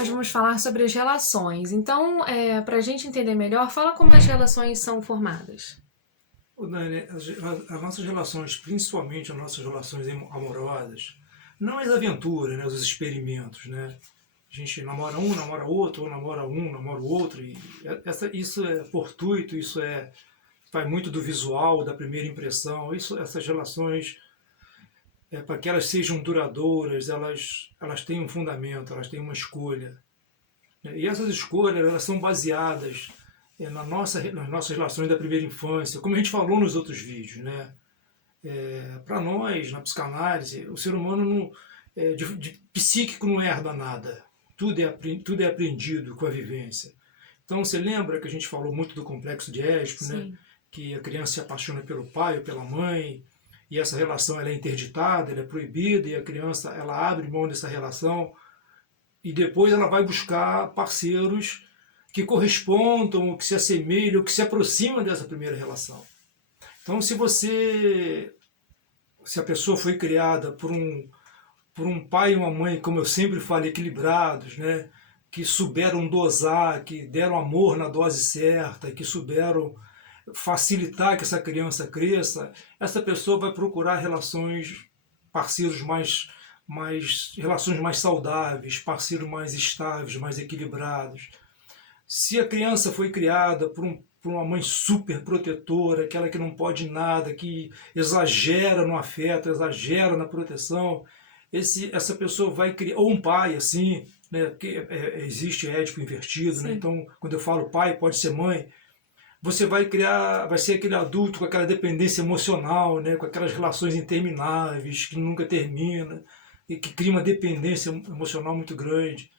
nós vamos falar sobre as relações. Então, para a gente entender melhor, fala como as relações são formadas. Dani, as nossas relações, principalmente as nossas relações amorosas, não as aventuras, né, os experimentos, né? A gente namora um, namora outro, ou namora um, namora o outro, e isso é fortuito, vai muito do visual, da primeira impressão. Essas relações, para que elas sejam duradouras, elas têm um fundamento, elas têm uma escolha. E essas escolhas, elas são baseadas nas nossas relações da primeira infância, como a gente falou nos outros vídeos, né? Para nós, na psicanálise, o ser humano de psíquico não herda nada. Tudo é aprendido com a vivência. Então, você lembra que a gente falou muito do complexo de Édipo, né? Que a criança se apaixona pelo pai ou pela mãe, e essa relação ela é interditada, ela é proibida, e a criança ela abre mão dessa relação, e depois ela vai buscar parceiros que correspondam, que se assemelham, que se aproximam dessa primeira relação. Então, se a pessoa foi criada por um pai e uma mãe, como eu sempre falo, equilibrados, né, que souberam dosar, que deram amor na dose certa, que souberam facilitar que essa criança cresça, essa pessoa vai procurar parceiros relações mais saudáveis, parceiros mais estáveis, mais equilibrados. Se a criança foi criada por uma mãe super protetora, aquela que não pode nada, que exagera no afeto, exagera na proteção, essa pessoa vai criar, ou um pai assim, né, porque existe Édipo invertido, né, então quando eu falo pai, pode ser mãe, você vai ser aquele adulto com aquela dependência emocional, né, com aquelas relações intermináveis que nunca termina e que cria uma dependência emocional muito grande.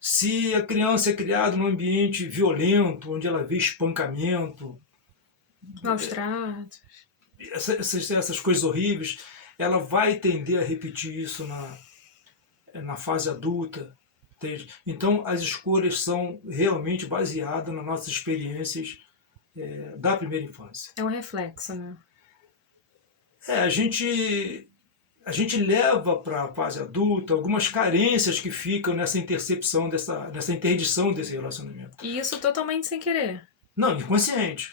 Se a criança é criada num ambiente violento, onde ela vê espancamento, maus tratos, essas coisas horríveis, ela vai tender a repetir isso na fase adulta. Entende? Então, as escolhas são realmente baseadas nas nossas experiências da primeira infância. É um reflexo, né? A gente leva para a fase adulta algumas carências que ficam nessa intercepção, nessa interdição desse relacionamento. E isso totalmente sem querer. Não, inconsciente.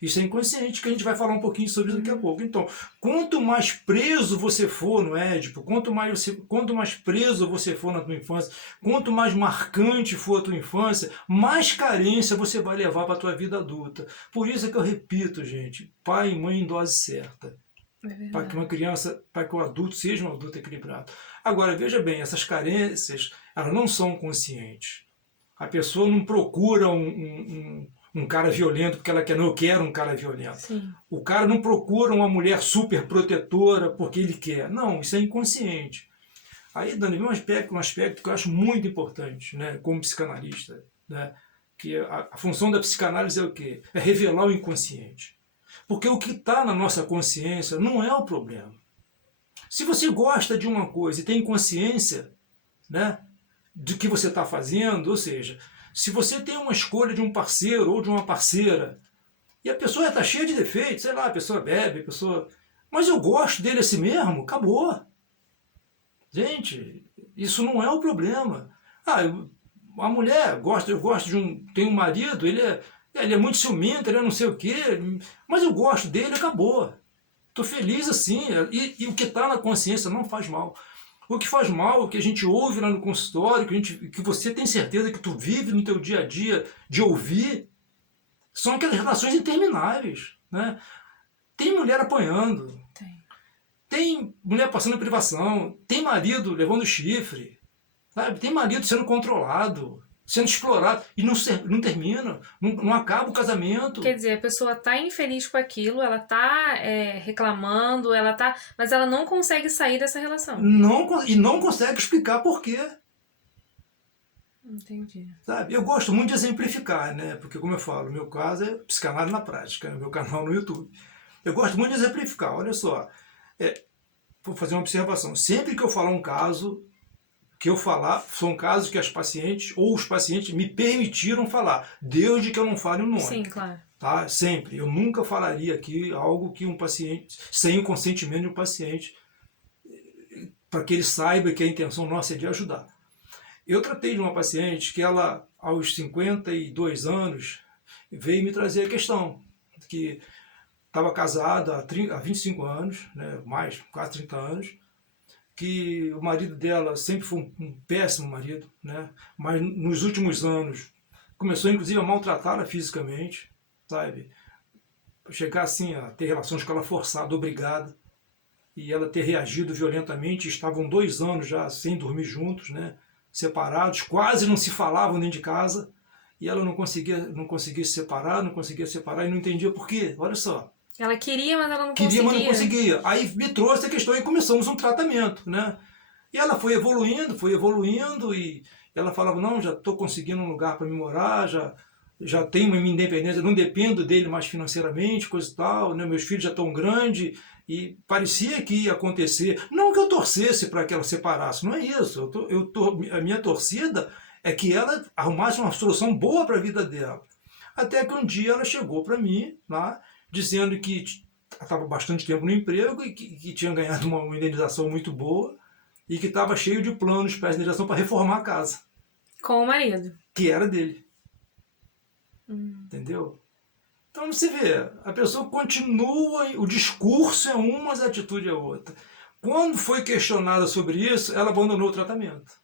Isso é inconsciente, que a gente vai falar um pouquinho sobre isso daqui a pouco. Então, quanto mais preso você for no Édipo, quanto mais preso você for na tua infância, quanto mais marcante for a tua infância, mais carência você vai levar para a tua vida adulta. Por isso é que eu repito, gente, pai e mãe em dose certa. Para que uma criança, para que o adulto seja um adulto equilibrado. Agora, veja bem, essas carências, elas não são conscientes. A pessoa não procura um cara violento porque ela quer, não, eu quero um cara violento. Sim. O cara não procura uma mulher super protetora porque ele quer. Não, isso é inconsciente. Aí, Dani, vem um aspecto que eu acho muito importante, né, como psicanalista, né, que a função da psicanálise é o quê? É revelar o inconsciente. Porque o que está na nossa consciência não é o problema. Se você gosta de uma coisa e tem consciência, né, do que você está fazendo, ou seja, se você tem uma escolha de um parceiro ou de uma parceira, e a pessoa está cheia de defeitos, sei lá, a pessoa bebe, mas eu gosto dele assim mesmo, acabou. Gente, isso não é o problema. A mulher eu gosto tem um marido, ele é muito ciumento, ele é não sei o quê, mas eu gosto dele, acabou. Estou feliz assim, e o que está na consciência não faz mal. O que faz mal, o que a gente ouve lá no consultório, que você tem certeza que tu vive no teu dia a dia de ouvir, são aquelas relações intermináveis. Né? Tem mulher apanhando, tem mulher passando privação, tem marido levando chifre, sabe? Tem marido sendo controlado, sendo explorado, e não termina, não acaba o casamento. Quer dizer, a pessoa tá infeliz com aquilo, ela tá reclamando, mas ela não consegue sair dessa relação. E não consegue explicar por quê. Entendi. Sabe? Eu gosto muito de exemplificar, né? Porque, como eu falo, meu caso é psicanálise na prática, meu canal no YouTube. Eu gosto muito de exemplificar. Olha só, vou fazer uma observação. Sempre que eu falar um caso, são casos que as pacientes ou os pacientes me permitiram falar, desde que eu não fale o nome. Sim, claro. Tá? Sempre. Eu nunca falaria aqui algo que um paciente, sem o consentimento de um paciente, para que ele saiba que a intenção nossa é de ajudar. eu tratei de uma paciente que ela, aos 52 anos, veio me trazer a questão que estava casada há 25 anos, né, mais, quase 30 anos, que o marido dela sempre foi um péssimo marido, né, mas nos últimos anos começou inclusive a maltratá-la fisicamente, sabe? Chegar assim a ter relações com ela forçada, obrigada, e ela ter reagido violentamente. Estavam 2 anos já sem dormir juntos, né, separados, quase não se falavam dentro de casa, e ela não conseguia se separar e não entendia por quê. Olha só. Ela queria, mas ela não Queria, mas não conseguia. conseguia. Aí me trouxe a questão e começamos um tratamento, né? E ela foi evoluindo, e ela falava, não, já estou conseguindo um lugar para me morar, já tenho uma minha independência, não dependo dele mais financeiramente, coisa e tal, né? Meus filhos já estão grandes, e parecia que ia acontecer. Não que eu torcesse para que ela separasse, não é isso. A minha torcida é que ela arrumasse uma solução boa para a vida dela. Até que um dia ela chegou para mim, lá, dizendo que estava bastante tempo no emprego e que tinha ganhado uma indenização muito boa e que estava cheio de planos para a indenização para reformar a casa. Com o marido. Que era dele. Entendeu? Então você vê, a pessoa continua, o discurso é uma, mas a atitude é outra. Quando foi questionada sobre isso, ela abandonou o tratamento.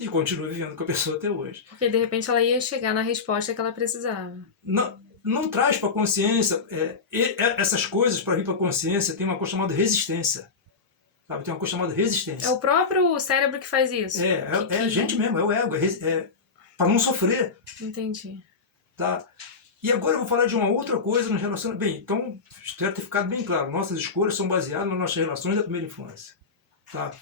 E continua vivendo com a pessoa até hoje. Porque de repente ela ia chegar na resposta que ela precisava. Não traz para a consciência, essas coisas para vir para a consciência tem uma coisa chamada resistência. Sabe? Tem uma coisa chamada resistência. É o próprio cérebro que faz isso. É a gente mesmo, é o ego, para não sofrer. Entendi. Tá? E agora eu vou falar de uma outra coisa nos relacionamentos. Bem, então, espero ter ficado bem claro, nossas escolhas são baseadas nas nossas relações da primeira infância. Tá?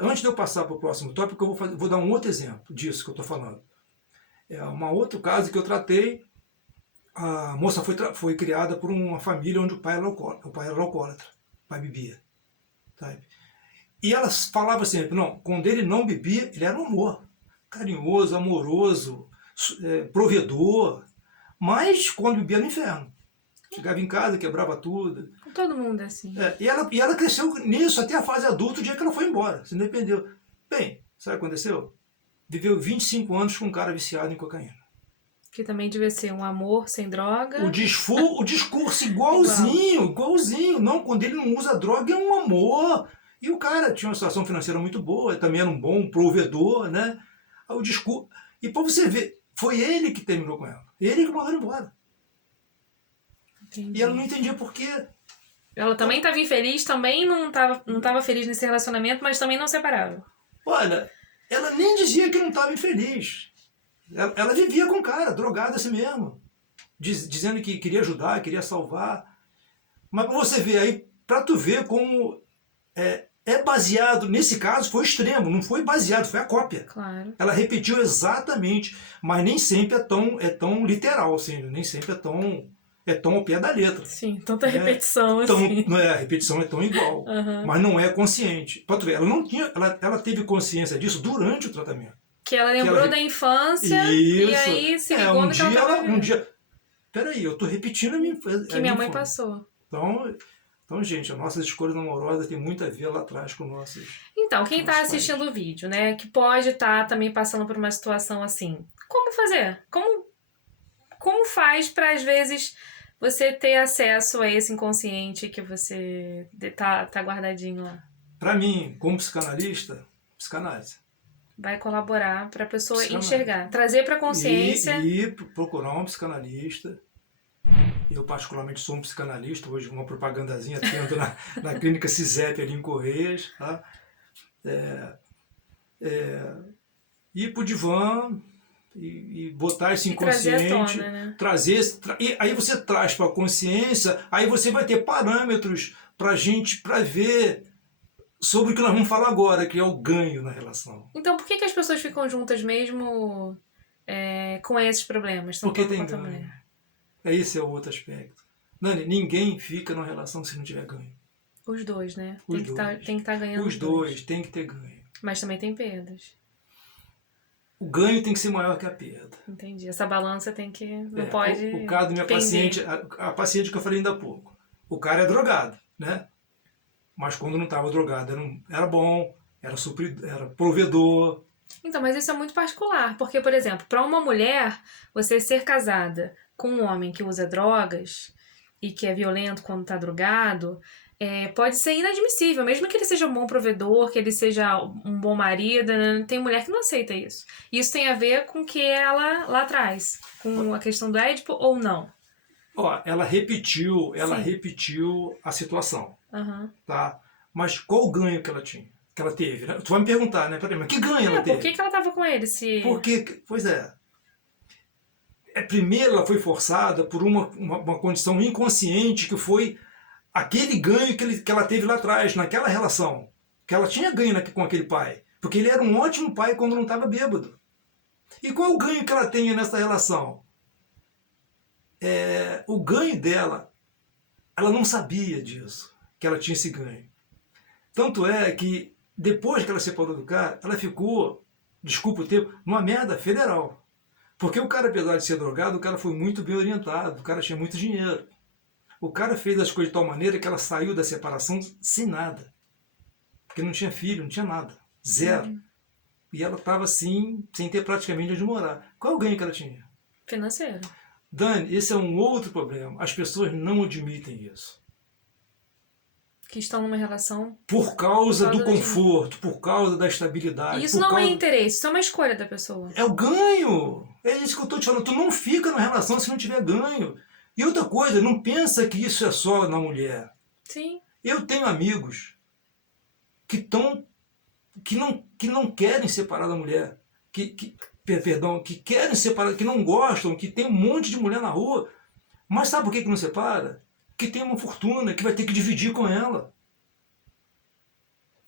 Antes de eu passar para o próximo tópico, eu vou dar um outro exemplo disso que eu estou falando. Um outro caso que eu tratei. A moça foi criada por uma família onde o pai era alcoólatra, o pai bebia. Sabe? E ela falava sempre, não, quando ele não bebia, ele era um amor, carinhoso, amoroso, provedor, mas quando bebia no inferno. Chegava em casa, quebrava tudo. Todo mundo é assim. E ela cresceu nisso até a fase adulta, o dia que ela foi embora, se independeu. Bem, sabe o que aconteceu? Viveu 25 anos com um cara viciado em cocaína. Que também devia ser um amor sem droga. O discurso igualzinho. Não, quando ele não usa droga é um amor. E o cara tinha uma situação financeira muito boa, também era um bom provedor, né? O discurso. E para você ver, foi ele que terminou com ela. Ele que mandou ela embora. Entendi. E ela não entendia por quê. Ela também estava infeliz, também não tava feliz nesse relacionamento, mas também não separava. Olha, ela nem dizia que não estava infeliz. Ela vivia com o cara, drogada assim mesmo. Dizendo que queria ajudar, queria salvar. Mas para você ver aí, para tu ver como é baseado, nesse caso foi extremo, não foi baseado, foi a cópia. Claro. Ela repetiu exatamente, mas nem sempre é tão literal, assim, nem sempre é tão ao pé da letra. Sim, tanta repetição assim. A repetição é tão igual, mas não é consciente. Para tu ver, ela teve consciência disso durante o tratamento. Que ela lembrou da infância isso, e aí se ligou no que ela estava vivendo. Um dia, peraí, eu estou repetindo a minha infância. Que minha mãe passou. Então, gente, as nossas escolhas amorosas têm muito a ver lá atrás com nossos. Então, quem está assistindo o vídeo, né, que pode estar também passando por uma situação assim, como fazer? Como faz para, às vezes, você ter acesso a esse inconsciente que você tá guardadinho lá? Para mim, como psicanalista, psicanálise. Vai colaborar para a pessoa enxergar, trazer para a consciência. E procurar um psicanalista. Eu particularmente sou um psicanalista, hoje uma propagandazinha tendo na clínica CISEP ali em Correias. Tá? Ir para o divã e botar esse inconsciente. Trazer à tona, né? E aí você traz para a consciência, aí você vai ter parâmetros para ver sobre o que nós vamos falar agora, que é o ganho na relação. Então, por que as pessoas ficam juntas mesmo com esses problemas? Porque tem ganho. Esse é o outro aspecto. Nani, ninguém fica numa relação se não tiver ganho. Os dois, né? Tem que estar ganhando. Os dois tem que ter ganho. Mas também tem perdas. O ganho tem que ser maior que a perda. Entendi. Essa balança tem que... Não pode... O caso da minha paciente, a paciente que eu falei ainda há pouco. O cara é drogado, né? Mas quando não estava drogado era bom, era provedor, Então, mas isso é muito particular, porque, por exemplo, para uma mulher, você ser casada com um homem que usa drogas e que é violento quando tá drogado, pode ser inadmissível, mesmo que ele seja um bom provedor, que ele seja um bom marido, né? Tem mulher que não aceita isso. Isso tem a ver com o que ela lá atrás, com a questão do Édipo ou não? Ó, ela repetiu Sim. a situação, Aham. tá? Mas qual o ganho que ela tinha? Que ela teve, né? Tu vai me perguntar, né? Peraí, mas que ganho ela Por que teve? que ela tava com ele se... Porque, pois é, primeiro ela foi forçada por uma condição inconsciente que foi aquele ganho que ela teve lá atrás, naquela relação. Que ela tinha ganho com aquele pai. Porque ele era um ótimo pai quando não estava bêbado. E qual é o ganho que ela tem nessa relação? O ganho dela, ela não sabia disso, que ela tinha esse ganho. Tanto é que depois que ela separou do cara, ela ficou, desculpa o termo, numa merda federal. Porque o cara, apesar de ser drogado, o cara foi muito bem orientado, o cara tinha muito dinheiro. O cara fez as coisas de tal maneira que ela saiu da separação sem nada. Porque não tinha filho, não tinha nada. Zero. E ela estava assim, sem ter praticamente onde morar. Qual é o ganho que ela tinha? Financeiro. Dani, esse é um outro problema. As pessoas não admitem isso. Que estão numa relação Por causa do dinheiro. conforto, por causa da estabilidade. E isso não é interesse, isso é uma escolha da pessoa. É o ganho. É isso que eu estou te falando. Tu não fica numa relação se não tiver ganho. E outra coisa, não pensa que isso é só na mulher. Sim. Eu tenho amigos que não querem separar da mulher. Perdão, que querem separar, que não gostam, que tem um monte de mulher na rua. Mas sabe por que não separa? Que tem uma fortuna, que vai ter que dividir com ela.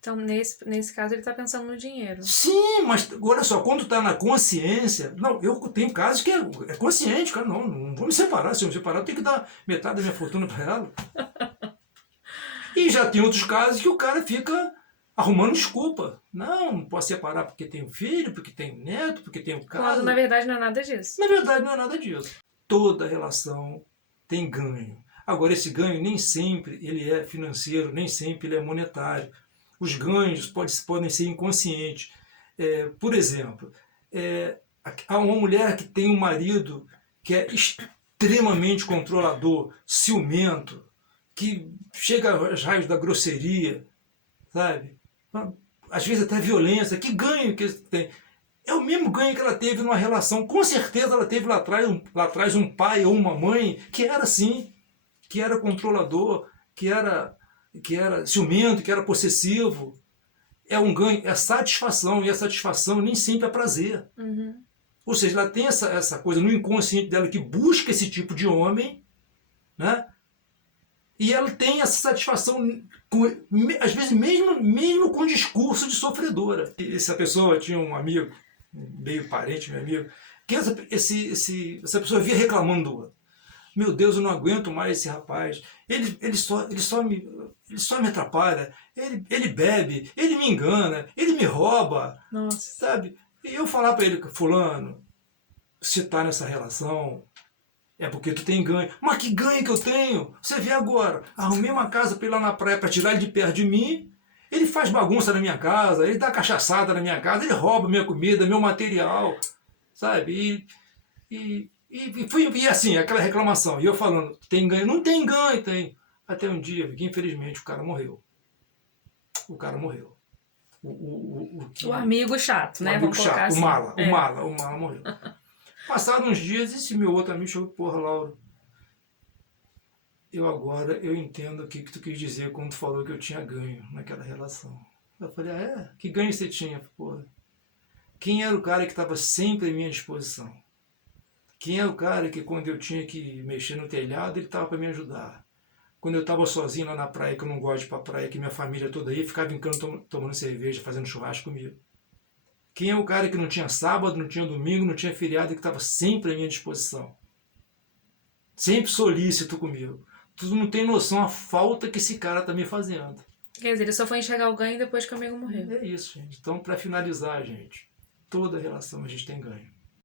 Então, nesse caso, ele está pensando no dinheiro. Sim, mas olha só, quando está na consciência... Não, eu tenho casos que é consciente, cara, não vou me separar. Se eu me separar, eu tenho que dar metade da minha fortuna para ela. E já tem outros casos que o cara fica arrumando desculpa. Não posso separar porque tenho filho, porque tenho neto, porque tenho casa. Quando, na verdade, não é nada disso. Na verdade, não é nada disso. Toda relação tem ganho. Agora, esse ganho nem sempre ele é financeiro, nem sempre ele é monetário. Os ganhos podem ser inconscientes. Por exemplo, há uma mulher que tem um marido que é extremamente controlador, ciumento, que chega aos raios da grosseria, sabe? Às vezes até violência. Que ganho que tem? É o mesmo ganho que ela teve numa relação. Com certeza ela teve lá atrás um pai ou uma mãe que era assim, que era controlador, que era ciumento, que era possessivo. É um ganho, é satisfação, e a satisfação nem sempre é prazer. Uhum. Ou seja, ela tem essa coisa no inconsciente dela que busca esse tipo de homem, né? E ela tem essa satisfação, às vezes mesmo com discurso de sofredora. E essa pessoa tinha um amigo, meio parente, meu amigo, que essa pessoa via reclamando do outro. Meu Deus, eu não aguento mais esse rapaz. Ele só me atrapalha. Ele bebe, ele me engana, ele me rouba. Nossa. Sabe? E eu falar para ele, fulano, se tá nessa relação, é porque tu tem ganho. Mas que ganho que eu tenho? Você vê agora, arrumei uma casa para ir lá na praia para tirar ele de perto de mim. Ele faz bagunça na minha casa, ele dá cachaçada na minha casa, ele rouba minha comida, meu material, sabe? E assim, aquela reclamação. E eu falando, tem ganho? Não tem ganho, tem. Até um dia, que infelizmente o cara morreu. O cara morreu. O amigo chato, né? O amigo chato, assim. o mala morreu. Passaram uns dias, esse meu outro amigo chegou, porra, Lauro, eu entendo o que tu quis dizer quando tu falou que eu tinha ganho naquela relação. Eu falei, que ganho você tinha? Porra. Quem era o cara que estava sempre à minha disposição? Quem é o cara que quando eu tinha que mexer no telhado, ele estava para me ajudar? Quando eu estava sozinho lá na praia, que eu não gosto de ir para a praia, que minha família toda aí, ficava em canto tomando cerveja, fazendo churrasco comigo. Quem é o cara que não tinha sábado, não tinha domingo, não tinha feriado e que estava sempre à minha disposição? Sempre solícito comigo. Tu não tem noção a falta que esse cara está me fazendo. Quer dizer, ele só foi enxergar o ganho depois que o amigo morreu. É isso, gente. Então, para finalizar, gente, toda relação a gente tem ganho.